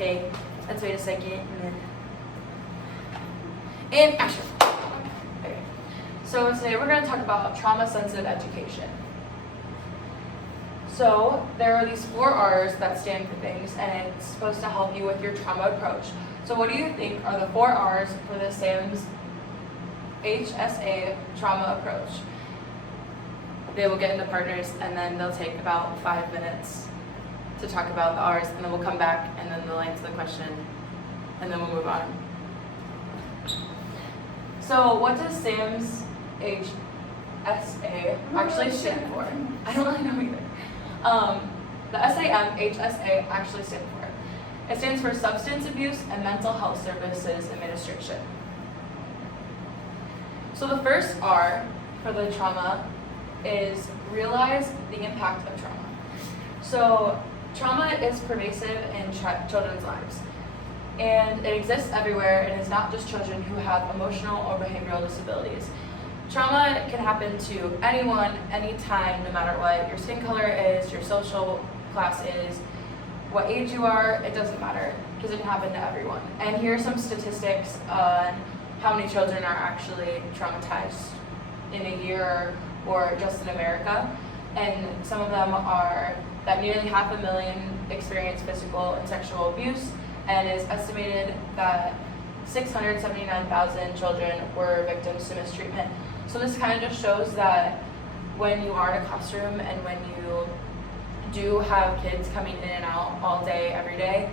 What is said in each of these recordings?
Okay, let's wait a second and action. Okay. So today we're going to talk about trauma-sensitive education. So there are these 4 R's that stand for things, and it's supposed to help you with your trauma approach. So what do you think are the 4 R's for the SAMS HSA trauma approach? They will get into partners, and then they'll take about 5 minutes to talk about the R's, and then we'll come back, and then they'll answer the question, and then we'll move on. So what does SAMS HSA actually stand for? I don't really know either. The SAM-HSA actually stands for. It stands for Substance Abuse and Mental Health Services Administration. So the first R for the trauma is realize the impact of trauma. So trauma is pervasive in children's lives, and it exists everywhere, and it's not just children who have emotional or behavioral disabilities. Trauma can happen to anyone, anytime, no matter what your skin color is, your social class is, what age you are, it doesn't matter, because it can happen to everyone. And here are some statistics on how many children are actually traumatized in a year or just in America. And some of them are that nearly 500,000 experience physical and sexual abuse, and it is estimated that 679,000 children were victims to mistreatment. So this kind of just shows that when you are in a classroom and when you do have kids coming in and out all day, every day,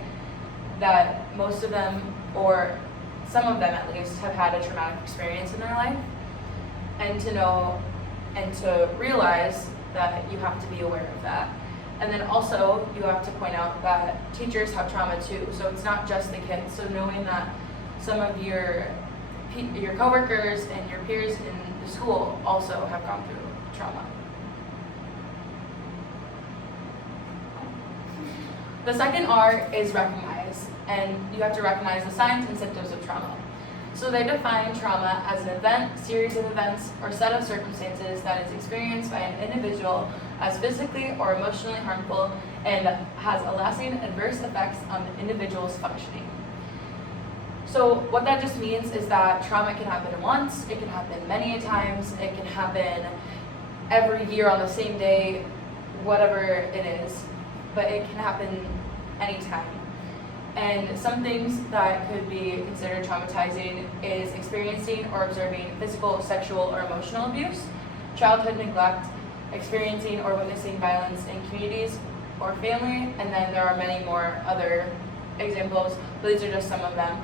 that most of them, or some of them at least, have had a traumatic experience in their life. And to know and to realize that you have to be aware of that. And then also you have to point out that teachers have trauma too. So it's not just the kids. So knowing that some of your coworkers and your peers in the school also have gone through trauma. The second R is recognize, and you have to recognize the signs and symptoms of trauma. So they define trauma as an event, series of events, or set of circumstances that is experienced by an individual as physically or emotionally harmful and has a lasting adverse effects on the individual's functioning. So what that just means is that trauma can happen once, it can happen many times, it can happen every year on the same day, whatever it is, but it can happen anytime. And some things that could be considered traumatizing is experiencing or observing physical, sexual, or emotional abuse, childhood neglect, experiencing or witnessing violence in communities or family, and then there are many more other examples, but these are just some of them.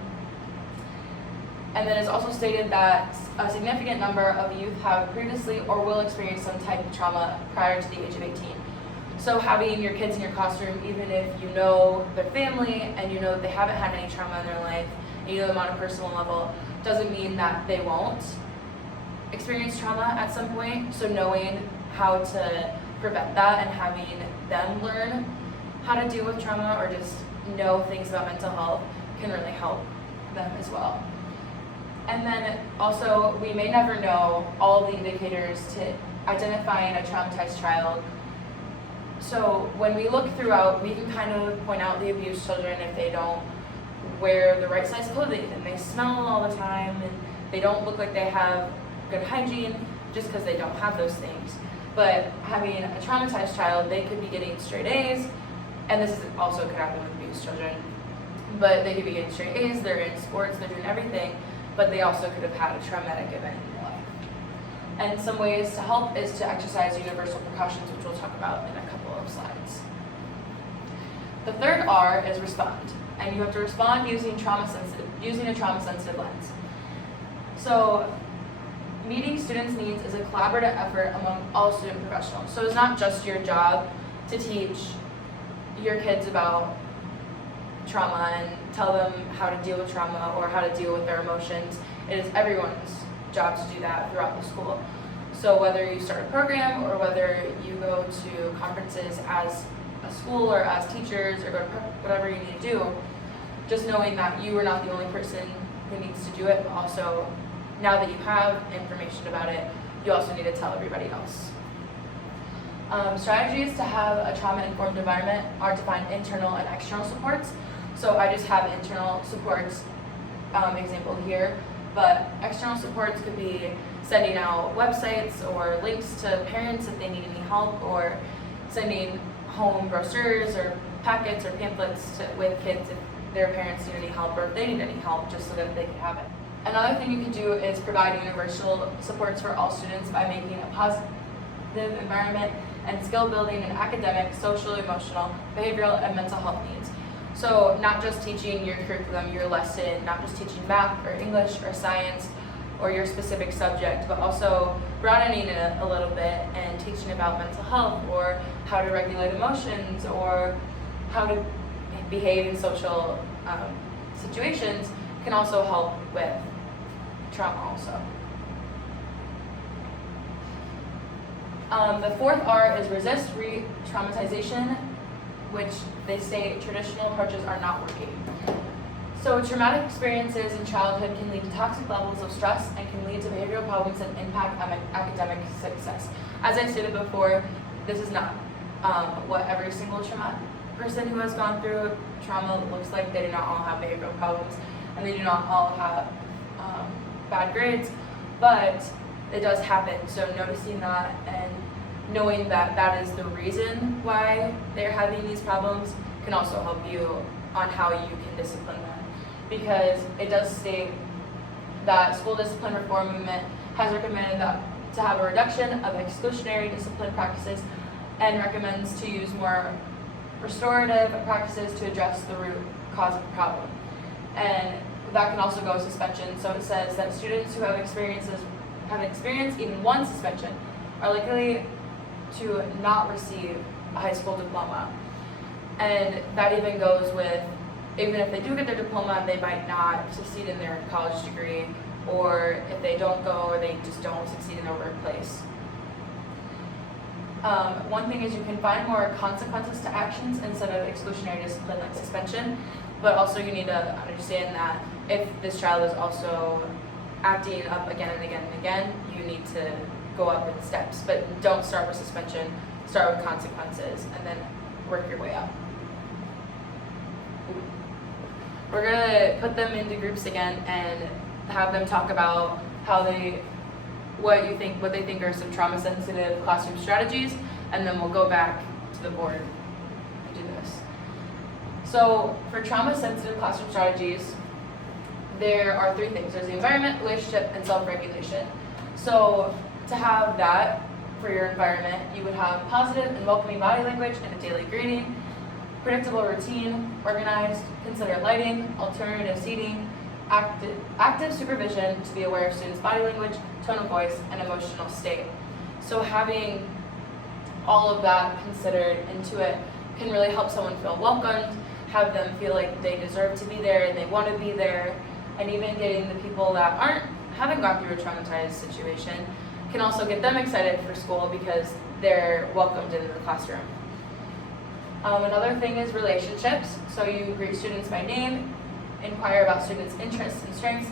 And then it's also stated that a significant number of youth have previously or will experience some type of trauma prior to the age of 18. So having your kids in your classroom, even if you know their family and you know that they haven't had any trauma in their life, and you know them on a personal level, doesn't mean that they won't experience trauma at some point. So knowing how to prevent that and having them learn how to deal with trauma or just know things about mental health can really help them as well. And then also, we may never know all the indicators to identifying a traumatized child. So when we look throughout, we can kind of point out the abused children if they don't wear the right size clothing and they smell all the time and they don't look like they have good hygiene just because they don't have those things. But having a traumatized child, they could be getting straight A's, and this also could happen with abused children, but they could be getting straight A's, they're in sports, they're doing everything, but they also could have had a traumatic event in their life. And some ways to help is to exercise universal precautions, which we'll talk about in a couple of slides. The third R is respond, and you have to respond using a trauma-sensitive lens. So meeting students' needs is a collaborative effort among all student professionals. So it's not just your job to teach your kids about trauma and tell them how to deal with trauma or how to deal with their emotions. It is everyone's job to do that throughout the school. So whether you start a program or whether you go to conferences as a school or as teachers or go to whatever you need to do, just knowing that you are not the only person who needs to do it, but also now that you have information about it, you also need to tell everybody else. Strategies to have a trauma-informed environment are to find internal and external supports. So I just have internal supports example here, but external supports could be sending out websites or links to parents if they need any help, or sending home brochures or packets or pamphlets with kids if their parents need any help or if they need any help, just so that they can have it. Another thing you can do is provide universal supports for all students by making a positive environment and skill building in academic, social, emotional, behavioral, and mental health needs. So not just teaching your curriculum, your lesson, not just teaching math or English or science or your specific subject, but also broadening it a little bit and teaching about mental health or how to regulate emotions or how to behave in social situations can also help with trauma also. The fourth R is resist re-traumatization, which they say traditional approaches are not working. So traumatic experiences in childhood can lead to toxic levels of stress and can lead to behavioral problems and impact academic success. As I stated before, this is not what every single person who has gone through trauma looks like. They do not all have behavioral problems, and they do not all have bad grades, but it does happen. So noticing that and knowing that that is the reason why they're having these problems can also help you on how you can discipline them. Because it does state that school discipline reform movement has recommended that to have a reduction of exclusionary discipline practices and recommends to use more restorative practices to address the root cause of the problem. And that can also go suspension. So it says that students who have experienced even one suspension are likely to not receive a high school diploma. And that even goes with, even if they do get their diploma, they might not succeed in their college degree, or if they don't go, or they just don't succeed in their workplace. One thing is you can find more consequences to actions instead of exclusionary discipline like suspension, but also you need to understand that if this child is also acting up again and again and again, you need to go up in steps, but don't start with suspension, start with consequences, and then work your way up. We're gonna put them into groups again and have them talk about what they think are some trauma-sensitive classroom strategies, and then we'll go back to the board and do this. So for trauma-sensitive classroom strategies, there are three things. There's the environment, relationship, and self-regulation. So to have that for your environment, you would have positive and welcoming body language and a daily greeting, predictable routine, organized, consider lighting, alternative seating, active supervision to be aware of students' body language, tone of voice, and emotional state. So having all of that considered into it can really help someone feel welcomed, have them feel like they deserve to be there and they want to be there, and even getting the people that haven't gone through a traumatized situation can also get them excited for school because they're welcomed into the classroom. Another thing is relationships. So you greet students by name, inquire about students' interests and strengths,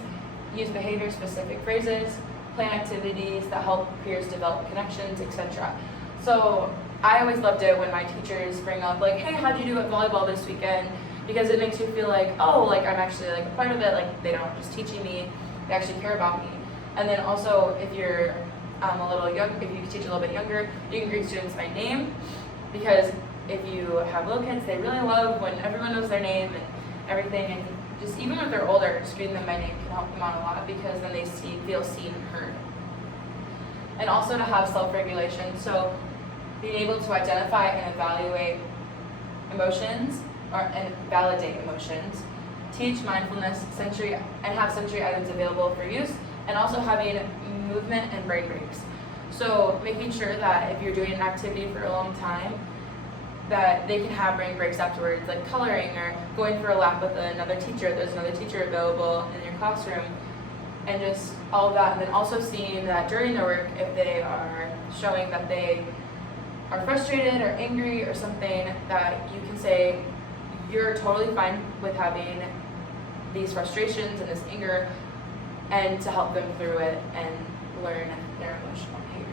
use behavior-specific phrases, plan activities that help peers develop connections, etc. So I always loved it when my teachers bring up like, hey, how'd you do at volleyball this weekend? Because it makes you feel like, oh, like I'm actually like a part of it, like they don't just teaching me, they actually care about me. And then also if you're a little young, if you teach a little bit younger, you can greet students by name, because if you have little kids, they really love when everyone knows their name and everything, and just even when they're older, just greeting them by name can help them out a lot because then they feel seen and heard. And also to have self-regulation, so being able to identify and evaluate emotions and validate emotions, teach mindfulness, and have sensory items available for use, and also having movement and brain breaks. So making sure that if you're doing an activity for a long time, that they can have brain breaks afterwards, like coloring or going for a lap with another teacher if there's another teacher available in your classroom, and just all of that. And then also seeing that during their work, if they are showing that they are frustrated or angry or something, that you can say you're totally fine with having these frustrations and this anger, and to help them through it and learn their emotional behavior.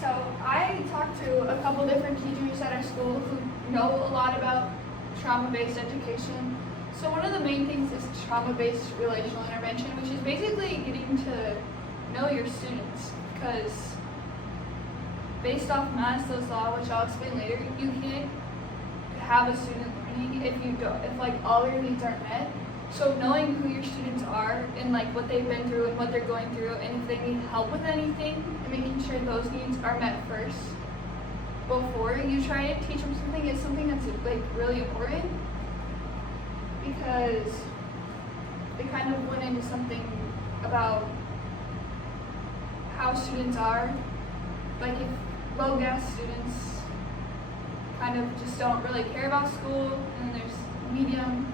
So I talked to a couple different teachers at our school who know a lot about trauma-based education. So one of the main things is trauma-based relational intervention, which is basically getting to know your students, because based off Maslow's law, which I'll explain later, you can't have a student learning if like all your needs aren't met. So knowing who your students are and like what they've been through and what they're going through, and if they need help with anything, and making sure those needs are met first before you try to teach them something is something that's like really important, because they kind of went into something about how students are. Like if low gas students kind of just don't really care about school, and then there's medium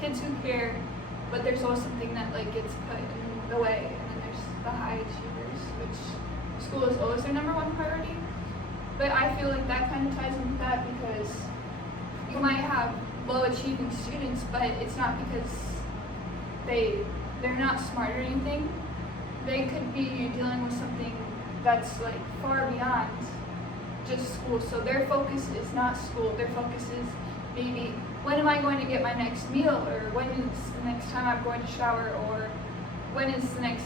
kids who care, but there's always something that like gets put in the way, and then there's the high achievers, which school is always their number one priority. But I feel like that kind of ties into that, because you might have low achieving students, but it's not because they're not smart or anything. They could be dealing with something that's like far beyond just school. So their focus is not school. Their focus is maybe, when am I going to get my next meal, or when is the next time I'm going to shower, or when is the next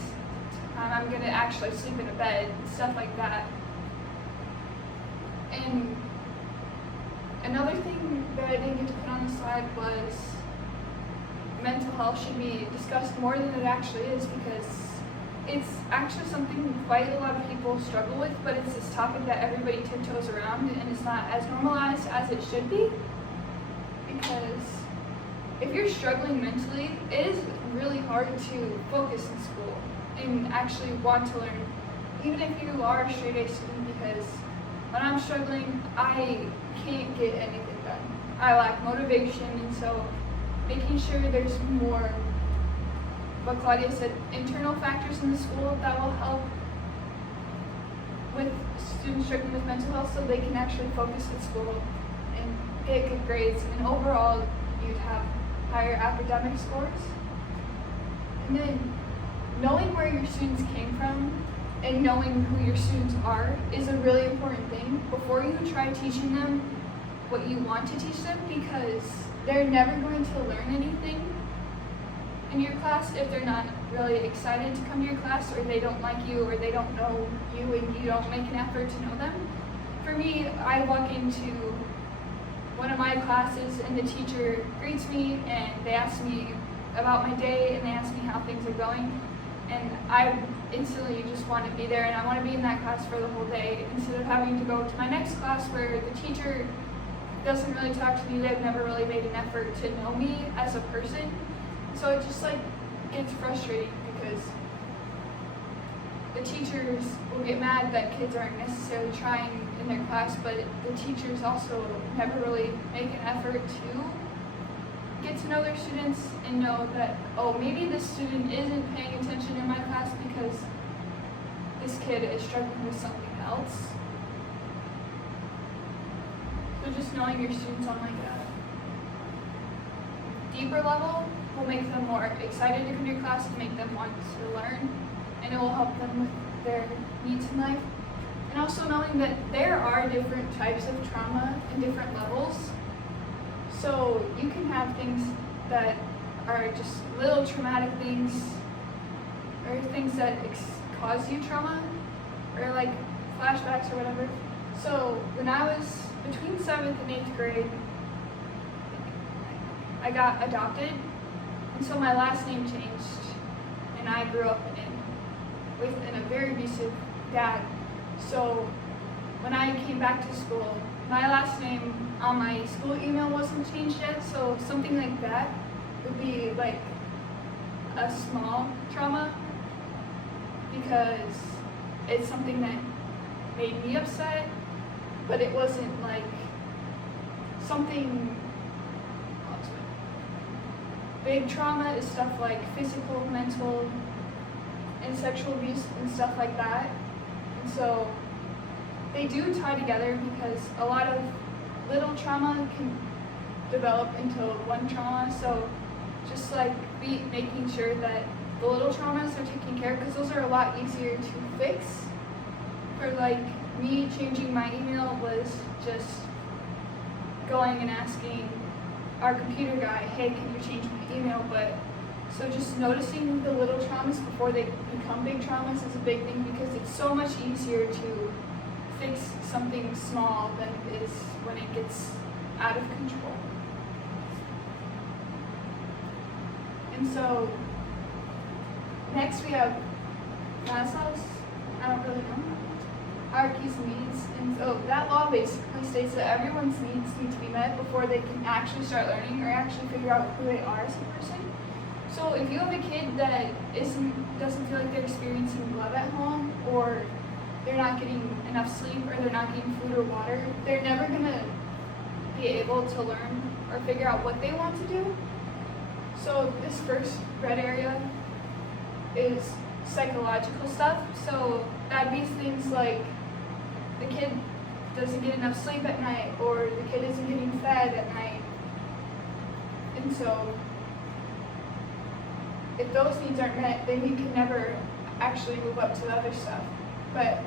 time I'm going to actually sleep in a bed, stuff like that. And another thing that I didn't get to put on the slide was mental health should be discussed more than it actually is, because it's actually something quite a lot of people struggle with, but it's this topic that everybody tiptoes around, and it's not as normalized as it should be. Because if you're struggling mentally, it is really hard to focus in school and actually want to learn, even if you are a straight A student, because when I'm struggling, I can't get anything done. I lack motivation, and so making sure there's more, what Claudia said, internal factors in the school that will help with students struggling with mental health, so they can actually focus at school and get good grades, and overall you'd have higher academic scores. And then knowing where your students came from and knowing who your students are is a really important thing before you try teaching them what you want to teach them, because they're never going to learn anything in your class if they're not really excited to come to your class, or they don't like you, or they don't know you and you don't make an effort to know them. For me, I walk into one of my classes and the teacher greets me and they ask me about my day and they ask me how things are going, and I instantly just want to be there, and I want to be in that class for the whole day instead of having to go to my next class where the teacher doesn't really talk to me. They've never really made an effort to know me as a person. So it just like gets frustrating, because the teachers will get mad that kids aren't necessarily trying in their class, but the teachers also never really make an effort to get to know their students and know that, oh, maybe this student isn't paying attention in my class because this kid is struggling with something else. So just knowing your students on like a deeper level will make them more excited to come to your class and make them want to learn, and it will help them with their needs in life. And also knowing that there are different types of trauma and different levels. So you can have things that are just little traumatic things, or things that cause you trauma, or like flashbacks or whatever. So when I was between 7th and 8th grade, I got adopted, and so my last name changed, and I grew up within a very abusive dad. So when I came back to school, my last name on my school email wasn't changed yet, so something like that would be like a small trauma, because it's something that made me upset, but it wasn't like something. Big trauma is stuff like physical, mental, and sexual abuse and stuff like that. And so they do tie together, because a lot of little trauma can develop into one trauma. So just like making sure that the little traumas are taken care of, because those are a lot easier to fix. For like me, changing my email was just going and asking our computer guy, hey, can you change my email? But so just noticing the little traumas before they become big traumas is a big thing, because it's so much easier to fix something small than it is when it gets out of control. And so next we have Maslow's, I don't really know, hierarchies of needs. And so that law basically states that everyone's needs need to be met before they can actually start learning or actually figure out who they are as a person. So if you have a kid that doesn't feel like they're experiencing love at home, or they're not getting enough sleep, or they're not getting food or water, they're never gonna be able to learn or figure out what they want to do. So this first red area is psychological stuff. So that'd be things like the kid doesn't get enough sleep at night, or the kid isn't getting fed at night. And so if those needs aren't met, then you can never actually move up to the other stuff. But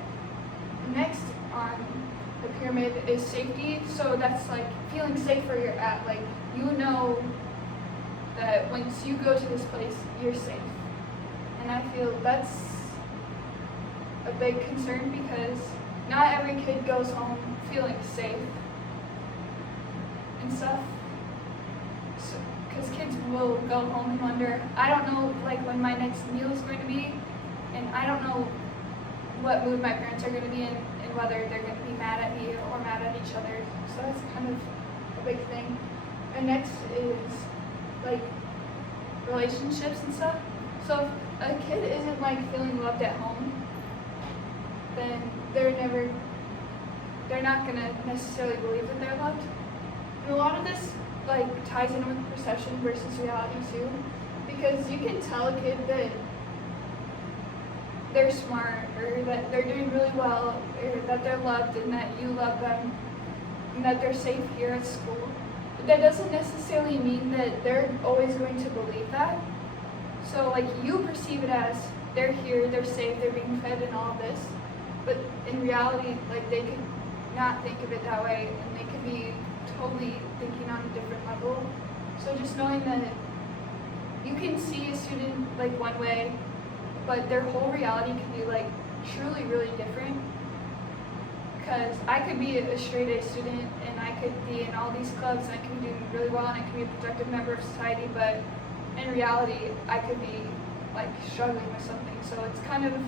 next on the pyramid is safety. So that's like feeling safe where you're at. Like, you know that once you go to this place, you're safe. And I feel that's a big concern, because not every kid goes home feeling safe and stuff. Because kids will go home and wonder, I don't know like when my next meal is going to be, and I don't know what mood my parents are going to be in, and whether they're going to be mad at me or mad at each other. So that's kind of a big thing. And next is like relationships and stuff. So if a kid isn't like feeling loved at home, then they're not going to necessarily believe that they're loved. And a lot of this like ties in with perception versus reality too, because you can tell a kid that they're smart, or that they're doing really well, or that they're loved and that you love them, and that they're safe here at school. But that doesn't necessarily mean that they're always going to believe that. So like, you perceive it as they're here, they're safe, they're being fed and all of this, but in reality, like, they could not think of it that way, and they could be totally thinking on a different level. So just knowing that you can see a student like one way, but their whole reality could be like truly really different. Because I could be a straight A student, and I could be in all these clubs, and I could be doing really well, and I could be a productive member of society, but in reality I could be like struggling with something. So it's kind of a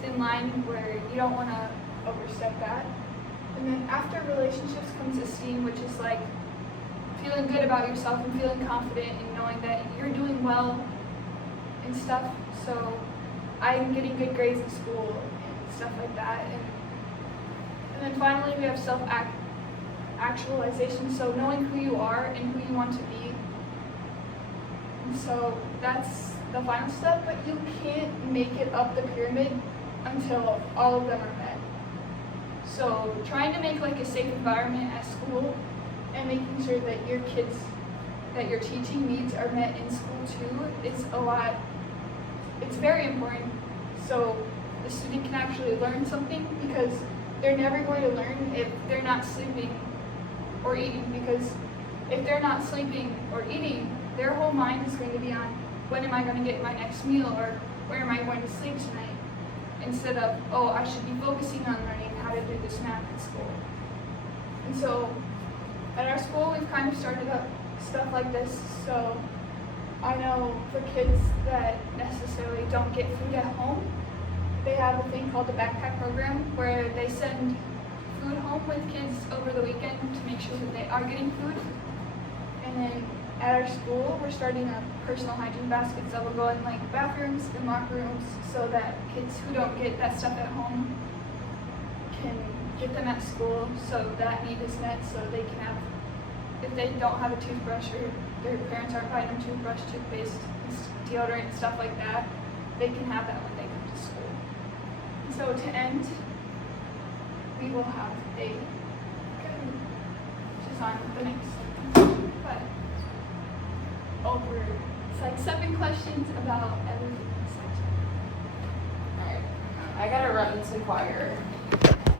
thin line where you don't want to overstep that. And then after relationships comes esteem, which is like feeling good about yourself and feeling confident and knowing that you're doing well and stuff. So I'm getting good grades in school and stuff like that. And then finally we have self-actualization, so knowing who you are and who you want to be. And so that's the final step, but you can't make it up the pyramid until all of them are met. So trying to make like a safe environment at school, and making sure that your kids that you're teaching needs are met in school too, is it's very important. So the student can actually learn something, because they're never going to learn if they're not sleeping or eating, because if they're not sleeping or eating, their whole mind is going to be on, when am I going to get my next meal, or where am I going to sleep tonight, instead of, oh, I should be focusing on learning how to do this math at school. And so at our school, we've kind of started up stuff like this. So I know for kids that necessarily don't get food at home, they have a thing called the backpack program, where they send food home with kids over the weekend to make sure that they are getting food. And then at our school, we're starting up personal hygiene baskets that will go in like bathrooms and locker rooms, so that kids who don't get that stuff at home can get them at school, so that need is met, so they can have, if they don't have a toothbrush, or their parents aren't buying them toothbrush, toothpaste, deodorant, and stuff like that, they can have that when they come to school. And so to end, we will have a, which is on the next, but over, it's like 7 questions about everything in the section. Alright, I gotta run to choir.